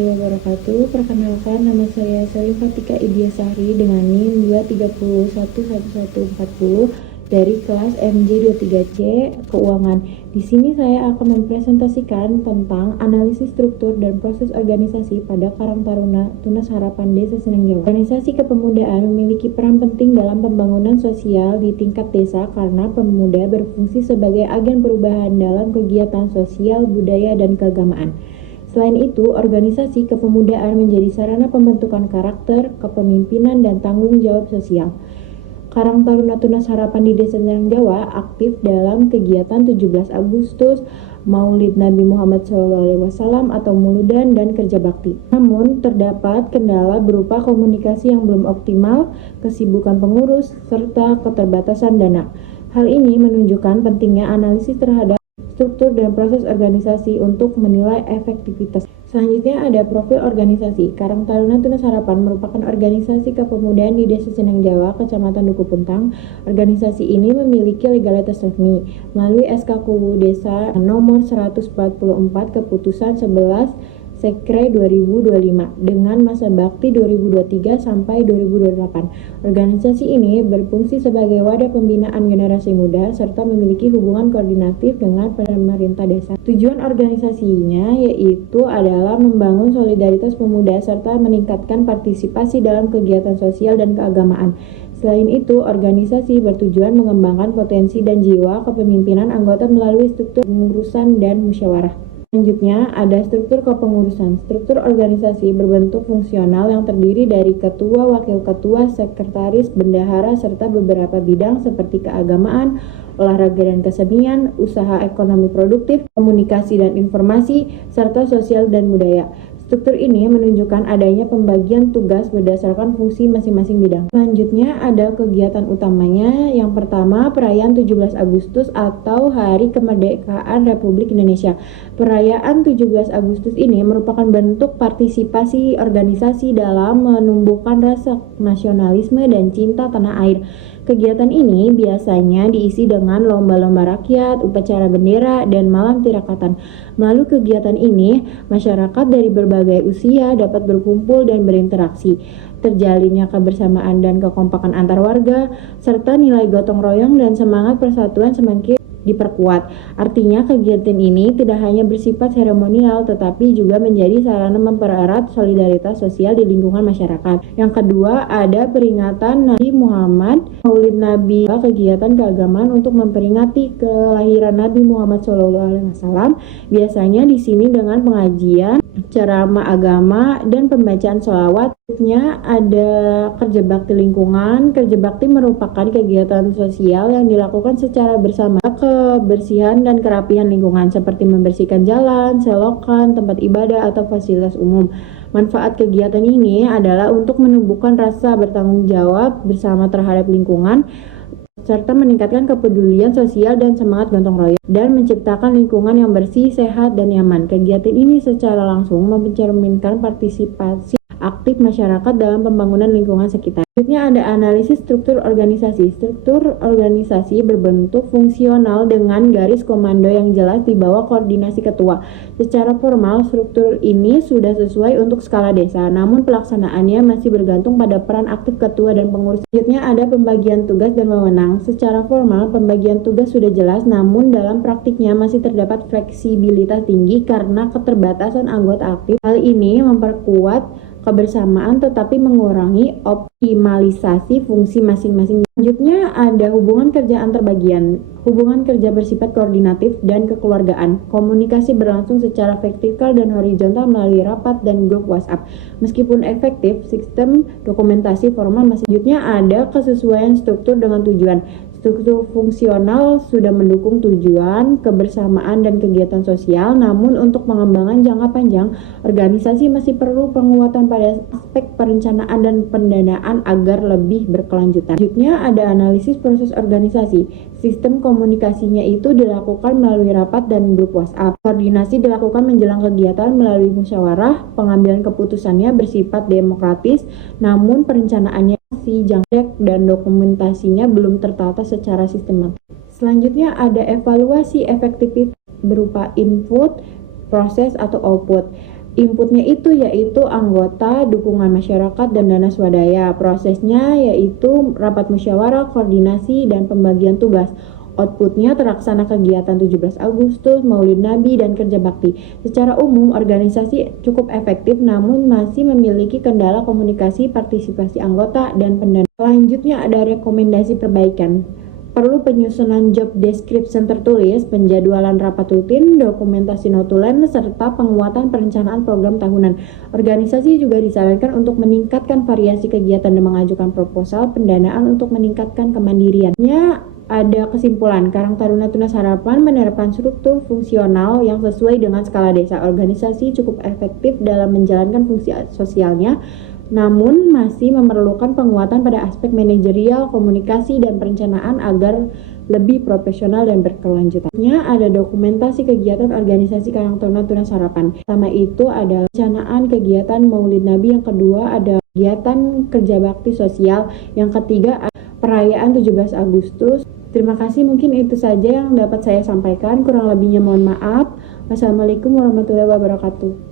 warahmatullahi wabarakatuh. Perkenalkan, nama saya Selin Fatika Idiasari dengan NIM 230111140 dari kelas MJ23C Keuangan. Di sini saya akan mempresentasikan tentang analisis struktur dan proses organisasi pada Karang Taruna Tunas Harapan Desa Seneng Jawa. Organisasi kepemudaan memiliki peran penting dalam pembangunan sosial di tingkat desa karena pemuda berfungsi sebagai agen perubahan dalam kegiatan sosial, budaya, dan keagamaan. Selain itu, organisasi kepemudaan menjadi sarana pembentukan karakter, kepemimpinan, dan tanggung jawab sosial. Karang Taruna Tunas Harapan di Desa Seneng Jawa aktif dalam kegiatan 17 Agustus, Maulid Nabi Muhammad SAW atau Muludan, dan kerja bakti. Namun, terdapat kendala berupa komunikasi yang belum optimal, kesibukan pengurus, serta keterbatasan dana. Hal ini menunjukkan pentingnya analisis terhadap struktur dan proses organisasi untuk menilai efektivitas. Selanjutnya ada profil organisasi. Karang Taruna Tunas Harapan merupakan organisasi kepemudaan di Desa Seneng Jawa, Kecamatan Duku Puntang. Organisasi ini memiliki legalitas resmi melalui SK KUU Desa nomor 144 Keputusan 11 Sekre 2025 dengan masa bakti 2023 sampai 2028. Organisasi ini berfungsi sebagai wadah pembinaan generasi muda serta memiliki hubungan koordinatif dengan pemerintah desa. Tujuan organisasinya yaitu adalah membangun solidaritas pemuda serta meningkatkan partisipasi dalam kegiatan sosial dan keagamaan. Selain itu, organisasi bertujuan mengembangkan potensi dan jiwa kepemimpinan anggota melalui struktur pengurusan dan musyawarah. Selanjutnya, ada struktur kepengurusan. Struktur organisasi berbentuk fungsional yang terdiri dari ketua, wakil ketua, sekretaris, bendahara, serta beberapa bidang seperti keagamaan, olahraga dan kesenian, usaha ekonomi produktif, komunikasi dan informasi, serta sosial dan budaya. Struktur ini menunjukkan adanya pembagian tugas berdasarkan fungsi masing-masing bidang. Selanjutnya ada kegiatan utamanya. Yang pertama, perayaan 17 Agustus atau Hari Kemerdekaan Republik Indonesia. Perayaan 17 Agustus ini merupakan bentuk partisipasi organisasi dalam menumbuhkan rasa nasionalisme dan cinta tanah air. Kegiatan ini biasanya diisi dengan lomba-lomba rakyat, upacara bendera, dan malam tirakatan. Melalui kegiatan ini, masyarakat dari berbagai usia dapat berkumpul dan berinteraksi. Terjalinnya kebersamaan dan kekompakan antar warga, serta nilai gotong royong dan semangat persatuan semakin diperkuat. Artinya kegiatan ini tidak hanya bersifat seremonial tetapi juga menjadi sarana mempererat solidaritas sosial di lingkungan masyarakat. Yang kedua, ada peringatan Nabi Muhammad, Maulid Nabi, kegiatan keagamaan untuk memperingati kelahiran Nabi Muhammad SAW. Biasanya di sini dengan pengajian, ceramah agama, dan pembacaan sholawat. Berikutnya ada kerja bakti lingkungan. Kerja bakti merupakan kegiatan sosial yang dilakukan secara bersama, kebersihan dan kerapihan lingkungan seperti membersihkan jalan, selokan, tempat ibadah, atau fasilitas umum. Manfaat kegiatan ini adalah untuk menumbuhkan rasa bertanggung jawab bersama terhadap lingkungan, serta meningkatkan kepedulian sosial dan semangat gotong royong, dan menciptakan lingkungan yang bersih, sehat, dan nyaman. Kegiatan ini secara langsung mencerminkan partisipasi aktif masyarakat dalam pembangunan lingkungan sekitar. Selanjutnya ada analisis struktur organisasi. Struktur organisasi berbentuk fungsional dengan garis komando yang jelas di bawah koordinasi ketua. Secara formal, struktur ini sudah sesuai untuk skala desa, namun pelaksanaannya masih bergantung pada peran aktif ketua dan pengurus. Selanjutnya ada pembagian tugas dan wewenang. Secara formal, pembagian tugas sudah jelas, namun dalam praktiknya masih terdapat fleksibilitas tinggi karena keterbatasan anggota aktif. Hal ini memperkuat kebersamaan tetapi mengurangi optimalisasi fungsi masing-masing. Selanjutnya ada hubungan kerja antar bagian. Hubungan kerja bersifat koordinatif dan kekeluargaan. Komunikasi berlangsung secara vertikal dan horizontal melalui rapat dan grup WhatsApp. Meskipun efektif, sistem dokumentasi formal masih. Selanjutnya ada kesesuaian struktur dengan tujuan. Struktur fungsional sudah mendukung tujuan, kebersamaan, dan kegiatan sosial, namun untuk pengembangan jangka panjang, organisasi masih perlu penguatan pada aspek perencanaan dan pendanaan agar lebih berkelanjutan. Selanjutnya ada analisis proses organisasi. Sistem komunikasinya itu dilakukan melalui rapat dan grup WhatsApp. Koordinasi dilakukan menjelang kegiatan melalui musyawarah. Pengambilan keputusannya bersifat demokratis, namun perencanaannya masih jangkrik dan dokumentasinya belum tertata secara sistematis. Selanjutnya ada evaluasi efektivitas berupa input, proses, atau output. Inputnya itu yaitu anggota, dukungan masyarakat, dan dana swadaya. Prosesnya yaitu rapat musyawarah, koordinasi, dan pembagian tugas. Outputnya terlaksana kegiatan 17 Agustus, Maulid Nabi, dan kerja bakti. Secara umum, organisasi cukup efektif namun masih memiliki kendala komunikasi, partisipasi anggota, dan pendanaan. Selanjutnya ada rekomendasi perbaikan. Perlu penyusunan job description tertulis, penjadwalan rapat rutin, dokumentasi notulen, serta penguatan perencanaan program tahunan. Organisasi juga disarankan untuk meningkatkan variasi kegiatan dan mengajukan proposal pendanaan untuk meningkatkan kemandiriannya. Ada kesimpulan, Karang Taruna Tunas Harapan menerapkan struktur fungsional yang sesuai dengan skala desa. Organisasi cukup efektif dalam menjalankan fungsi sosialnya, namun masih memerlukan penguatan pada aspek manajerial, komunikasi, dan perencanaan agar lebih profesional dan berkelanjutan. Ada dokumentasi kegiatan organisasi Karang Taruna Tunas Harapan. Pertama itu adalah perencanaan kegiatan Maulid Nabi, yang kedua ada kegiatan kerja bakti sosial, yang ketiga perayaan 17 Agustus. Terima kasih, mungkin itu saja yang dapat saya sampaikan. Kurang lebihnya mohon maaf. Wassalamualaikum warahmatullahi wabarakatuh.